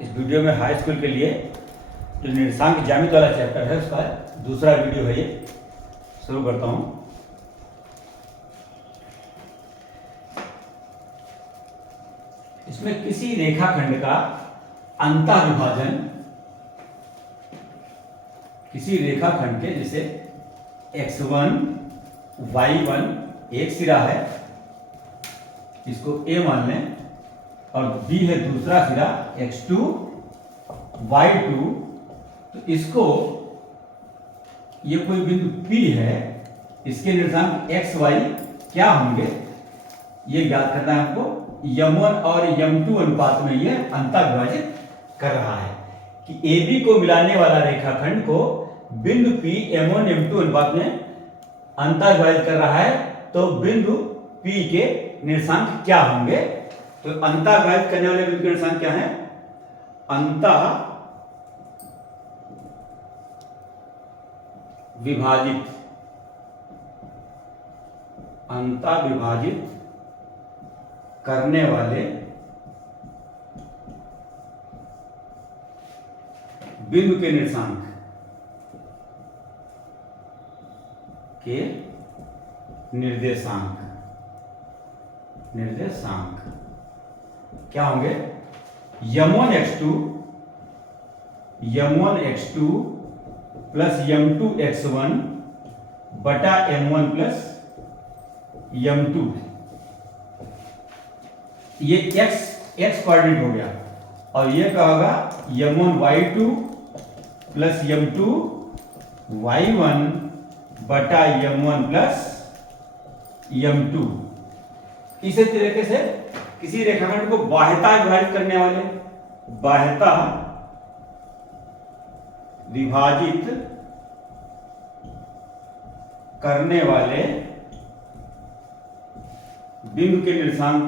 इस वीडियो में high school के लिए जो निर्देशांक ज्यामिति वाला चैप्टर है उसका दूसरा वीडियो है। ये शुरू करता हूँ। इसमें किसी रेखाखंड का अंतःविभाजन, किसी रेखाखंड के जैसे x1 y1 एक सिरा है, इसको a मान लें, और b है दूसरा सिरा x2 y2, तो इसको ये कोई बिंदु P है, इसके निर्देशांक x y क्या होंगे ये ज्ञात करना है हमको। m1 और m2 अनुपात में ये अंतःविभाजित कर रहा है कि AB को मिलाने वाला रेखाखंड को बिंदु P m1 m2 अनुपात में अंतःविभाजित कर रहा है, तो बिंदु P के निर्देशांक क्या होंगे। तो अंतःविभाजित करने वाले बिंदु के निर्देशांक क्या है? अंतःविभाजित करने वाले बिंदु के निर्देशांक क्या होंगे? m1x2 प्लस m2x1 बटा m1 प्लस m2। ये x कोऑर्डिनेट हो गया, और ये क्या होगा? m1y2 प्लस m2y1 बटा m1 प्लस m2। इसी तरीके से किसी रेखाखंड को बाह्यता विभाजित करने वाले, बाह्यता विभाजित करने वाले बिंदु के निर्देशांक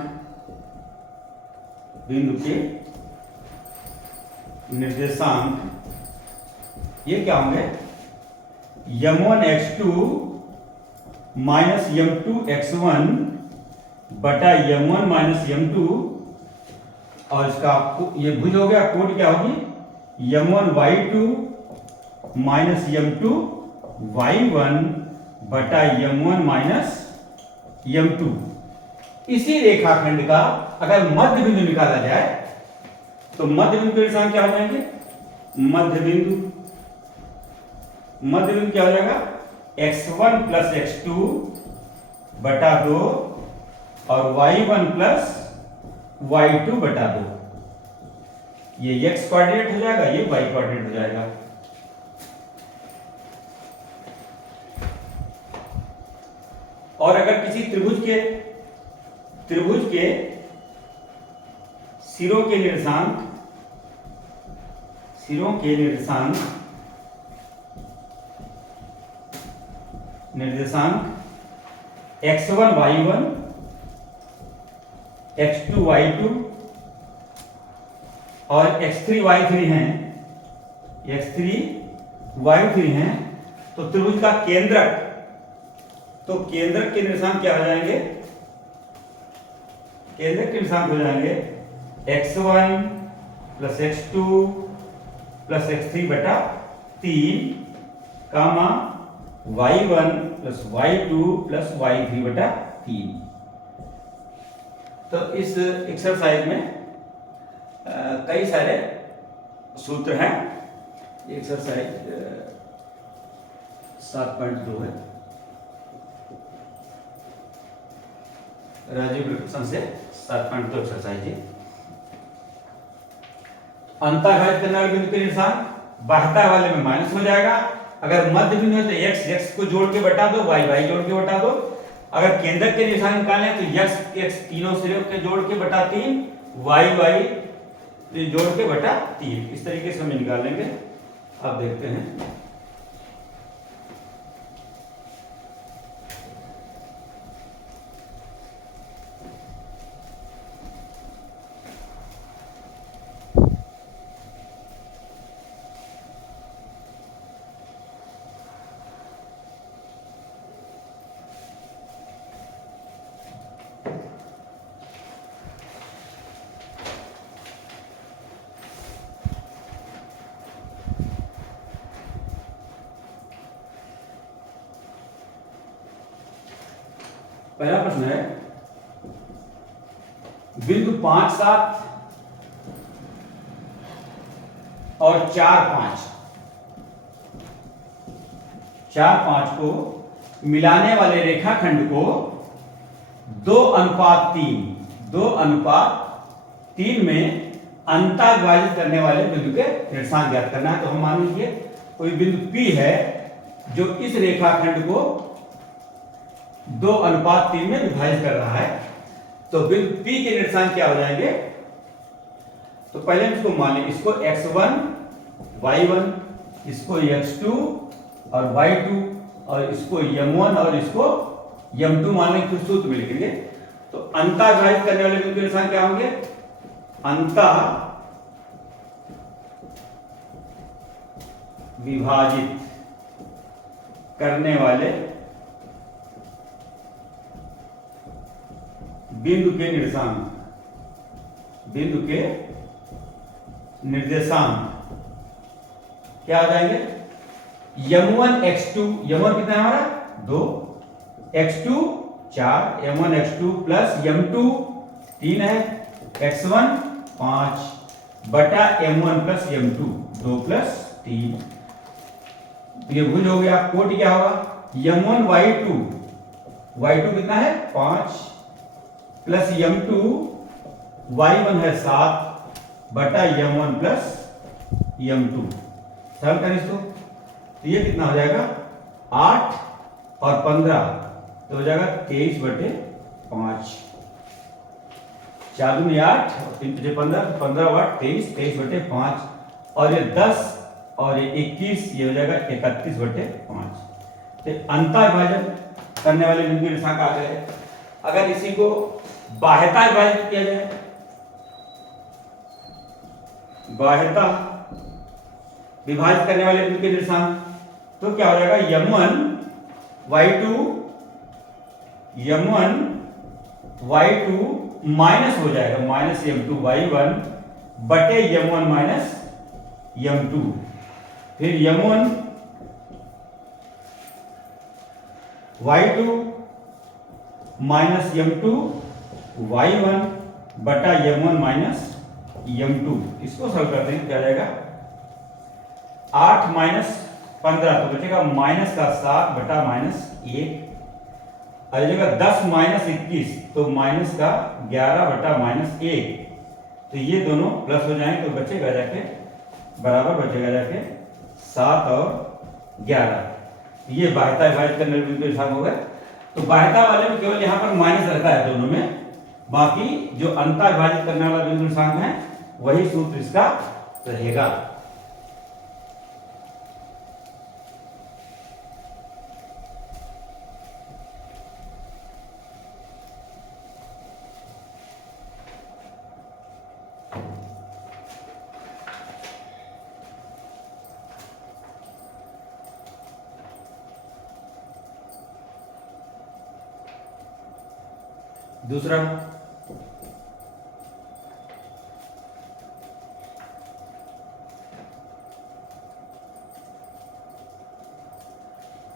ये क्या होंगे? m1x2 माइनस m2x1 बटा m1 माइनस m2, और इसका ये भुज हो गया। कोड क्या होगी? m1y2 माइनस m2y1 बटा m1 माइनस m2। इसी रेखाखंड का अगर मध्य बिंदु निकाला जाए तो मध्य बिंदु के निर्देशांक क्या हो जाएंगे? मध्य बिंदु क्या हो जाएगा? x1 प्लस x2 बटा 2 और y1 प्लस y2 बटा 2। ये x कोऑर्डिनेट हो जाएगा, ये y कोऑर्डिनेट हो जाएगा। और अगर किसी त्रिभुज के सिरों के निर्देशांक x1 y1 x2 y2 और x3 y3 हैं, तो त्रिभुज का केंद्रक के निर्देशांक क्या हो जाएंगे? केंद्रक के निर्देशांक हो जाएंगे x1 plus x2 plus x3 बटा 3 कामा y1 plus y2 plus y3 बटा 3। तो इस एक्सरसाइज में कई सारे सूत्र हैं। एक्सरसाइज 7.2 है, राजीव प्रकृष्ण से 7.2 एक्सरसाइज है। अंतःविभाजित करने वाले बिंदु के निर्देशांक बाह्यता वाले में माइनस हो जाएगा। अगर मध्य बिंदु है तो x को जोड़ के बटा दो, y जोड़ के बटा दो। अगर केंद्रक के निर्देशांक निकालें तो x तीनों सिरों के जोड़ के बटा 3, y जोड़ के बटा 3। इस तरीके से हम निकालेंगे। अब देखते हैं। पहला प्रश्न है बिंदु 5, 7 और 4, 5 को मिलाने वाले रेखाखंड को 2:3 में अंतर्विभाजित करने वाले बिंदु के निर्देशांक ज्ञात करना है। तो हम मान लीजिए कोई बिंदु P है जो इस रेखाखंड को 2:3 में विभाजित कर रहा है। तो बिंदु P के निर्देशांक क्या हो जाएंगे? तो पहले हम इसको मान लें, इसको x1 y1, इसको x2 और y2, और इसको m1 और इसको m2 मान लें। फिर सूत्र में लिखेंगे। तो अंतर्विभाजित करने वाले बिंदु के निर्देशांक क्या होंगे? अंतर्विभाजित करने वाले बिंदु के निर्देशांक क्या आ जाएंगे? m1 x2, m1 कितना है हमारा? 2, x2 4, m1 x2 plus m2 3 है, x1 5 बटा m1 प्लस m2 2 प्लस 3। ये भूल हो गया। कोटि क्या होगा? m1 y2 कितना है? 5 प्लस m2 y1 है 7 बटा m1 प्लस m2। सरल करें इसको तो ये कितना हो जाएगा? 8 और 15 तो हो जाएगा 23/5। 4 दूनी 8 और 3 5 15, 15 8 23/5, और ये 10 और ये 21, ये हो जाएगा 31/5। तो अंतर्विभाजन करने वाले बिंदु के निर्देशांक आ गए। अगर इसी को बाह्यता विभाजित किया जाए, बाह्यता विभाजित करने वाले बिंदु के निर्देशांक, तो क्या हो जाएगा? m1 y2 माइनस हो जाएगा माइनस m2 y1 बटे m1 माइनस m2। फिर m1 y2 minus m2 y1 बटा m1 माइनस m2। इसको सॉल्व करते हैं, क्या जाएगा? 8 माइनस 15 तो बचेगा माइनस का 7 बटा माइनस 1, और जगह 10 माइनस 21 तो माइनस का 11 बटा माइनस 1। तो ये दोनों प्लस हो जाएंगे तो बचेगा जाके बराबर बचेगा जाके 7 और 11। ये बाह्यता विभाजित करने वाले बिंदु के हिसाब हो गए। तो बाह्यता वाले में केवल यहाँ पर माइनस रहता है दोनों में, बाकी जो अंतर्विभाजित करने वाला बिंदु निर्देशांक है वही सूत्र इसका रहेगा। दूसरा,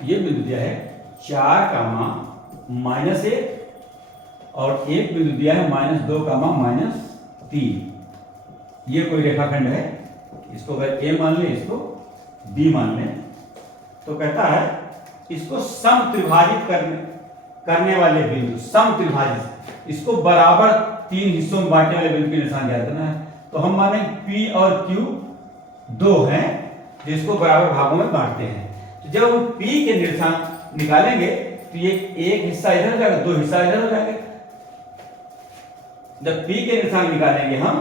ये बिंदु दिया है 4 कामा -1 और एक बिंदु दिया है -2 कामा -3। ये कोई रेखाखंड है, इसको अगर A मान ले, इसको B मान ले, तो कहता है इसको समत्रिभाजित करने वाले बिंदु, समत्रिभाजित, इसको बराबर 3 हिस्सों में बांटने वाले बिंदु के निर्देशांक ज्ञात करना है। तो हम माने P और Q 2 हैं जिसको बराबर भागों में बांटते हैं। तो जब हम P के निर्देशांक निकालेंगे तो ये एक हिस्सा इधर हो जाएगा, 2 हिस्सा इधर हो जाएंगे। जब P के निर्देशांक निकालेंगे हम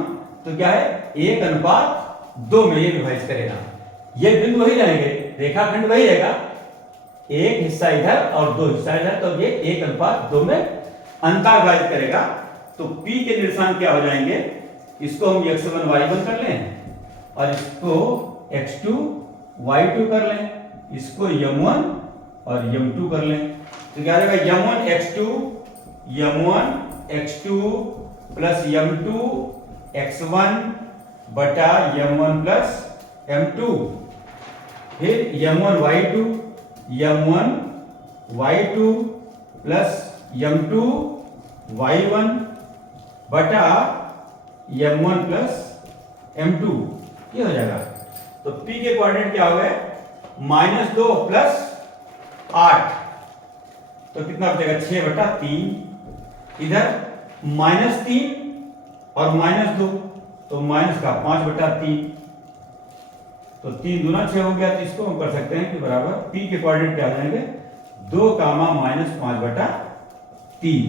तो क्या है? 1:2 में ये विभाजित करेगा। ये बिंदु वही रहेंगे, रेखाखंड वही रहेगा, एक हिस्सा इधर और 2 हिस्सा इधर, तो ये 1:2 में अंतर्विभाजित करेगा। तो P के निर्देशांक क्या हो जाएंगे? इसको हम x1 y1 कर लें और इसको x2 y2 कर लें, इसको m1 और m2 कर लें। तो क्या आ जाएगा? m1 x2 plus m2 x1 बटा m1 प्लस m2। फिर m1 y2 plus m2 y1 बटा m1 प्लस m2, ये हो जाएगा। तो p के कोऑर्डिनेट क्या हो गए, -2 प्लस 8, तो कितना बचेगा 6 बटा 3। इधर -3 और -2, तो माइनस का 5 बटा 3, तो 3 दूना 6 हो गया। तो इसको हम कर सकते हैं कि बराबर p के कोऑर्डिनेट क्या हो जाएंगे, 2 कामा -5 बटा 3,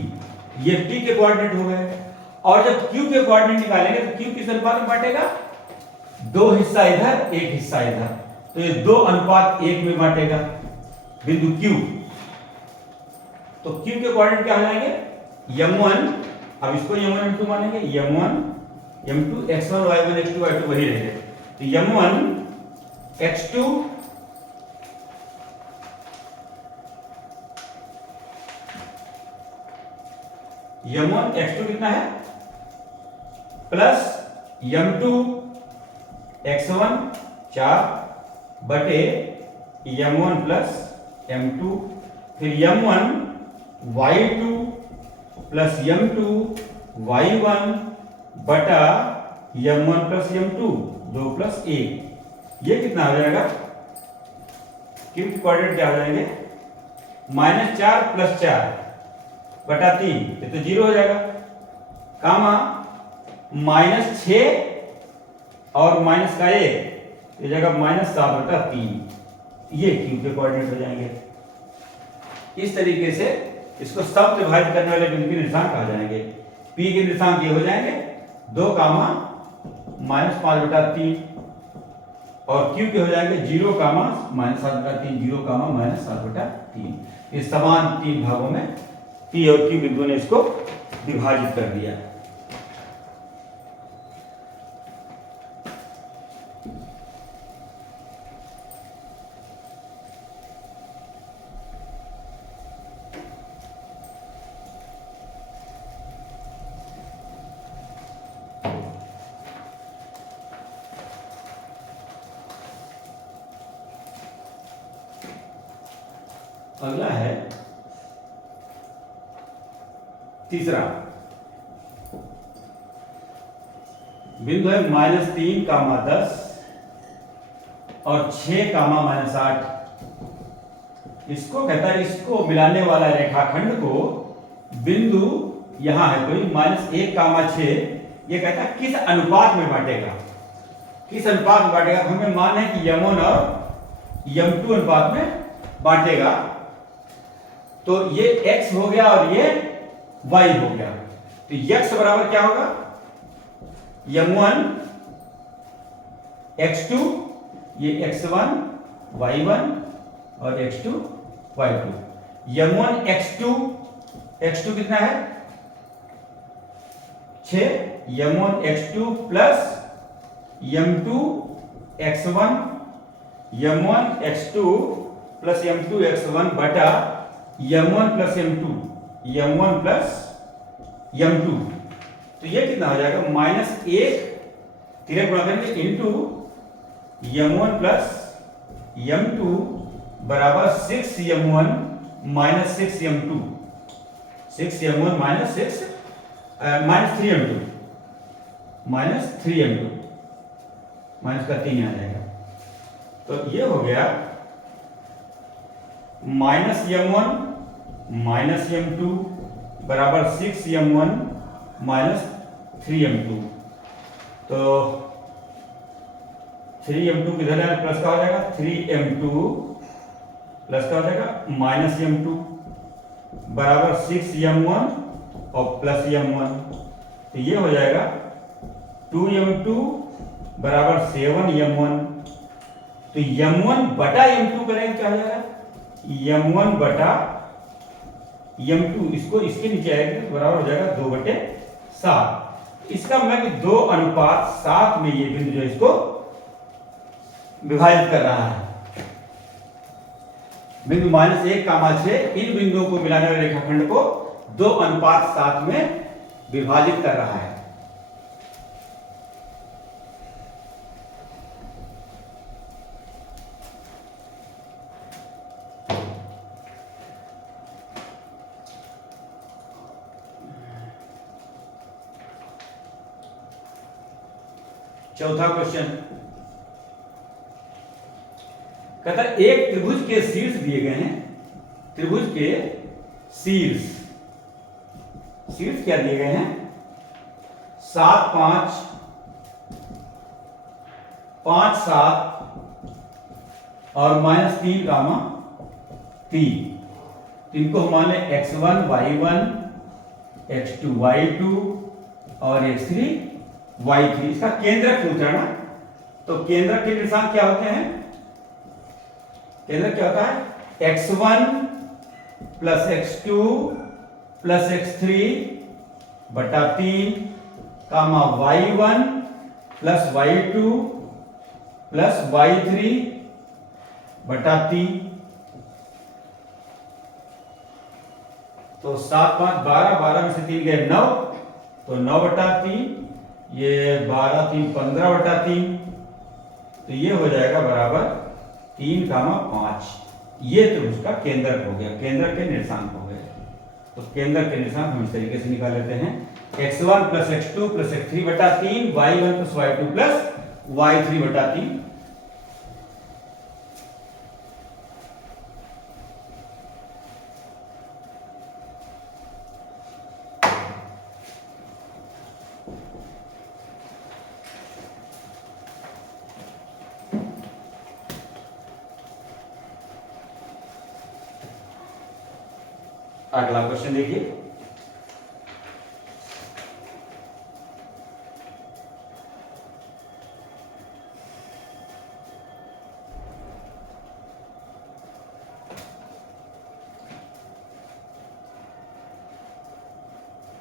ये p के कोऑर्डिनेट हो गए। और जब q के कोऑर्डिनेट निकालेंगे तो q किस अनुपात में बांटेगा, 2 हिस्सा इधर 1 हिस्सा इधर, तो ये 2 अनुपात 1 में बांटेगा बिंदु q। तो q के कोऑर्डिनेट क्या हो जाएंगे, m1, अब इसको m1 m2 मानेंगे, m1 m2 x1 y1 x2 y2 वही रहेंगे। तो m1 x2 m1 x2 कितना है, प्लस m2 x1 4 बटे m1 प्लस m2, फिर m1 y2 plus m2 y1 बटा m1 प्लस m2, 2 प्लस 1, ये कितना हो जाएगा, q के कोऑर्डिनेट क्या हो जाएंगे, -4 प्लस 4 बटा 3, ये तो 0 हो जाएगा, कामा -6 और माइनस का 1, ये जगह -7 बटा 3, ये q के कोऑर्डिनेट हो जाएंगे। इस तरीके से इसको सब विभाजित करने वाले बिंदु के निर्देशांक कहा जाएंगे। p के निर्देशांक ये हो जाएंगे 2 कामा -5 बटा 3, और q के हो जाएंगे 0 कामा -7 बटा 3, 0 कामा -7 बटा 3। इस समान 3 भागों में p और q बिंदुओं ने इसको विभाजित कर दिया। अगला है तीसरा बिंदु है -3 कामा 10 और 6 कामा -8। इसको कहता है, इसको मिलाने वाला रेखाखंड को बिंदु यहां है कोई -1 कामा 6, ये कहता है किस अनुपात में बांटेगा, किस अनुपात में बांटेगा। हमें मान है कि m1 और m2 अनुपात में बांटेगा, तो ये x हो गया और ये y हो गया। तो x बराबर क्या होगा, m1 x2, ये x1 y1 और x2 y2। m1 x2 कितना है 6, m1 x2 plus m2 x1, m1 x2 plus m2 x1 बटा m1 plus m2, m1 plus m2। तो ये कितना हो जाएगा, -1 तिरक गुणा करेंगे इंटू m1 प्लस m2 बराबर 6m1 minus 6m2, 6m1 minus 3m2, minus का 3 आ जाएगा। तो ये हो गया -m1 माइनस m2 बराबर 6m1 माइनस 3m2। तो 3m2 किधर है, प्लस का हो जाएगा, 3m2 प्लस का हो जाएगा -m2 बराबर 6m1 और प्लस m1। तो ये हो जाएगा 2m2 बराबर 7m1। तो m1 बटा m2 करेंगे क्या हो जाएगा, m1 बटा m2, इसको इसके नीचे आएगा तो बराबर हो जाएगा 2/7। इसका मतलब 2:7 में ये बिंदु जो इसको विभाजित कर रहा है। बिंदु -1 कामा 6 इन बिंदुओं को मिलाने वाले रेखाखंड को 2:7 में विभाजित कर रहा है। चौथा क्वेश्चन कहता है एक त्रिभुज के शीर्ष दिए गए हैं। त्रिभुज के शीर्ष क्या दिए गए हैं? 7 5 5 7 और -3 कामा 3। तो इनको हम मान लें x1 y1 x2 y2 और x3 y3। इसका केंद्रक पूछ रहा है ना, तो केंद्रक के निर्देशांक क्या होते हैं? केंद्रक क्या होता है? x1 plus x2 plus x3 बटा 3 कामा y1 plus y2 plus y3 बटा 3। तो 7 5 12, 12 में से 3 गए 9, तो 9 बटा 3, ये 12 3 15 बटा 3, तो ये हो जाएगा बराबर 3 कामा 5। ये तो उसका केंद्रक हो गया, केंद्रक के निर्देशांक हो गए। तो केंद्रक के निर्देशांक हम इस तरीके से निकाल लेते हैं, x1 plus x2 plus x3 बटा 3, y1 plus y2 plus y3 बटा 3। अगला क्वेश्चन देखिए,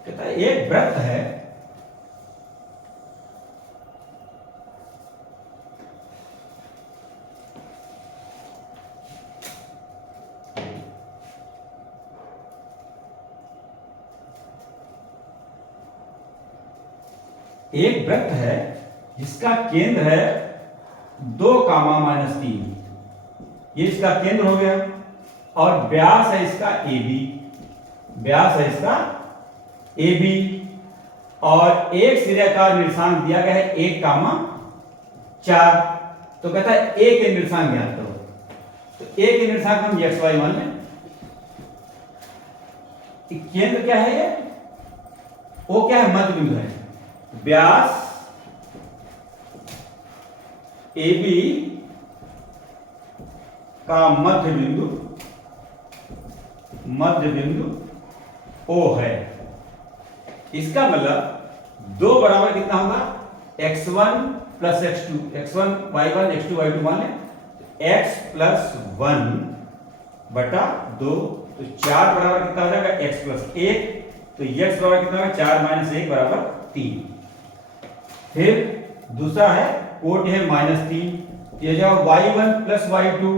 कहता है एक वृत्त है, एक वृत्त है जिसका केंद्र है 2 कामा -3, ये इसका केंद्र हो गया, और व्यास है इसका AB, व्यास है इसका AB, और एक सिरे का निर्देशांक दिया गया है 1 कामा 4। तो कहता है A के निर्देशांक ज्ञात करो। तो A के निर्देशांक हम x y मान लें। केंद्र क्या है ये? O क्या है? मध्य बिंदु है। व्यास AB का मध्य बिंदु O है। इसका मतलब 2 बराबर कितना होगा? x1 plus x2, x1 y1 x2 y2 मान लें, x प्लस 1 बटा 2, तो 4 बराबर कितना हो जाएगा? x प्लस 1, तो x बराबर कितना होगा? 4 माइनस 1 बराबर 3। फिर दूसरा है कोट है -3, ये जाओ y1 plus y2,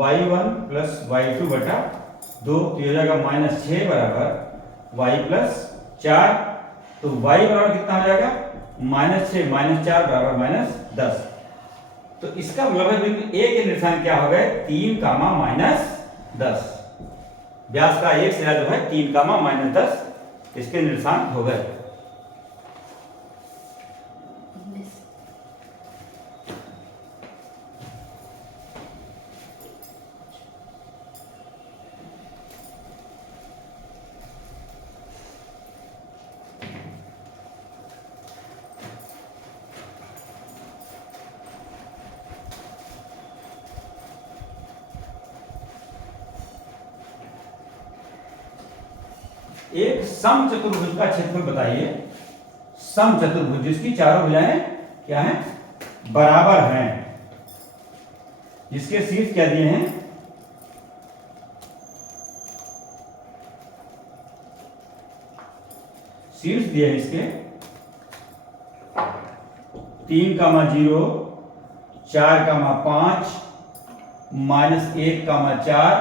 y1 plus y2 बटा 2, तो ये जाएगा -6 बराबर y प्लस 4, तो y बराबर कितना हो जाएगा? -6 माइनस 4 बराबर -10। तो इसका मतलब है बिंदु A के निर्देशांक क्या हो गए? 3 कामा -10। व्यास का एक सिरा जो है 3 कामा -10, इसके निर्देशांक हो गए। एक समचतुर्भुज का क्षेत्रफल बताइए। समचतुर्भुज जिसकी चारों भुजाएं क्या हैं? बराबर हैं, जिसके शीर्ष क्या दिए हैं? शीर्ष दिए हैं इसके 3 कामा 0, 4 कामा 5, -1 कामा 4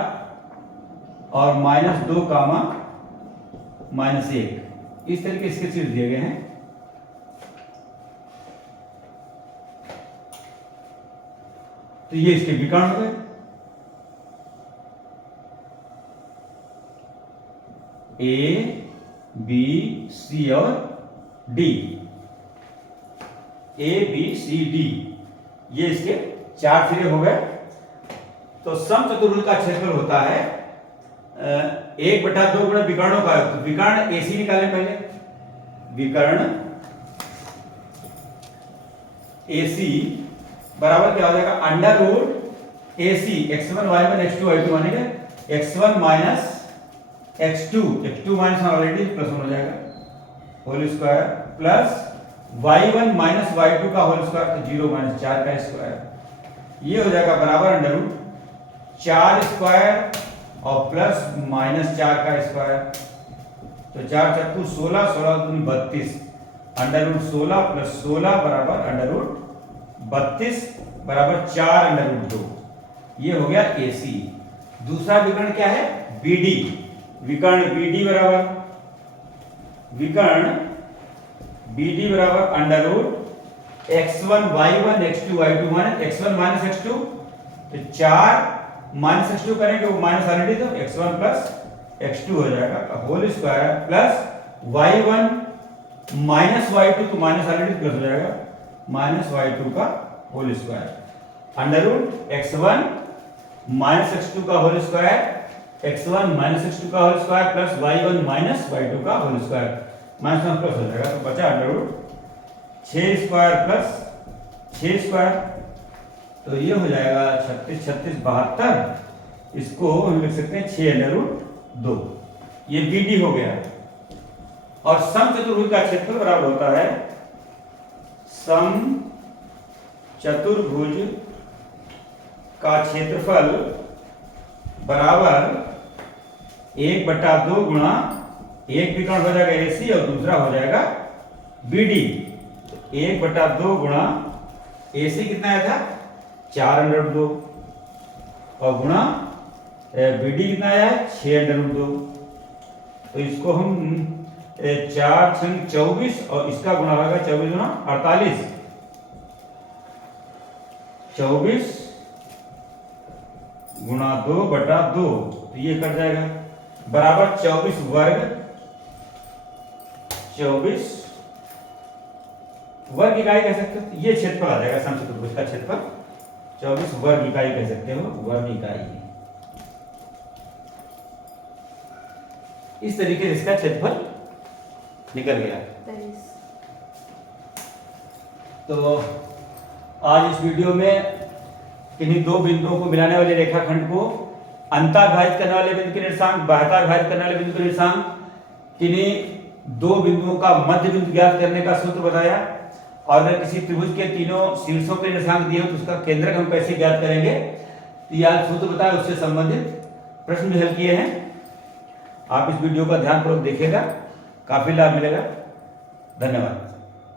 और -2 कामा -1, इस तरीके इसके शीर्ष दिए गए हैं। तो ये इसके विकर्ण हो गए। A, B, C और D, ABCD, ये इसके 4 सिरे हो गए। तो समचतुर्भुज का क्षेत्रफल होता है 1/2 गुणा विकर्णों का। तो विकर्ण AC निकालें पहले। विकर्ण AC बराबर क्या हो जाएगा, under root AC x1 y1 x2 y2 मानेंगे x1 minus x2 minus already +1 हो जाएगा whole square, plus y1 minus y2 का होल स्क्वायर, तो 0 माइनस 4 का स्क्वायर, ये हो जाएगा बराबर अंडर रूट 4 स्क्वायर और प्लस माइनस 4 का स्क्वायर। तो 4 चक्कू 16, 16 दूनी 32, अंडर रूट 16 प्लस 16 बराबर अंडर रूट 32 बराबर 4 अंडर रूट 2, ये हो गया AC। दूसरा विकर्ण क्या है, BD। विकर्ण BD बराबर under root x1 y1 x2 y2 minus x1 minus x2, तो 4 माइनस x2 करेंगे वो माइनस ऑलरेडी, तो x1 प्लस x2 हो जाएगा whole square, plus y1 minus y2, तो माइनस ऑलरेडी प्लस हो जाएगा माइनस y2 का whole square, under root x1 minus x2 का whole square, x1 minus x2 का whole square plus y1 minus y2 का whole square, minus में plus हो जाएगा, तो बचा under root 6 square plus 6 square, तो ये हो जाएगा 36 36 72, इसको हम लिख सकते हैं 6 अंडर रूट 2, ये BD हो गया। और समचतुर्भुज का क्षेत्रफल बराबर होता है समचतुर्भुज का क्षेत्रफल बराबर 1/2 गुणा, एक विकर्ण हो जाएगा AC और दूसरा हो जाएगा BD, तो 1/2 गुणा AC कितना आया था 4 अंडर रूट 2 और गुणा BD कितना आया है 6 अंडर रूट 2, तो इसको हम 4 × 24 और इसका गुणा होगा 24 गुणा 48, 24 गुणा 2/2, तो ये कट जाएगा बराबर 24 वर्ग, 24 वर्ग इकाई कह सकते हो, ये क्षेत्रफल आ जाएगा समचतुर्भुज का क्षेत्रफल, 24 वर्ग इकाई कह सकते हो, वर्ग इकाई। इस तरीके से इसका क्षेत्रफल निकल गया। तो आज इस वीडियो में किन्हीं दो बिंदुओं को मिलाने वाले रेखाखंड को अंतर्भाजित करने वाले बिंदु के निर्देशांक, बाह्यताविभाजित करने वाले बिंदु के निर्देशांक, किन्हीं दो बिंदुओं का मध्य बिंदु ज्ञात करने का सूत्र बताया, और अगर किसी त्रिभुज के तीनों शीर्षों के निर्देशांक दिए हो तो उसका केंद्रक हम कैसे ज्ञात करेंगे, तो यह सूत्र बताया, उससे संबंधित प्रश्न भी हल किए हैं। आप इस वीडियो का ध्यानपूर्वक देखिएगा, काफी लाभ मिलेगा। धन्यवाद।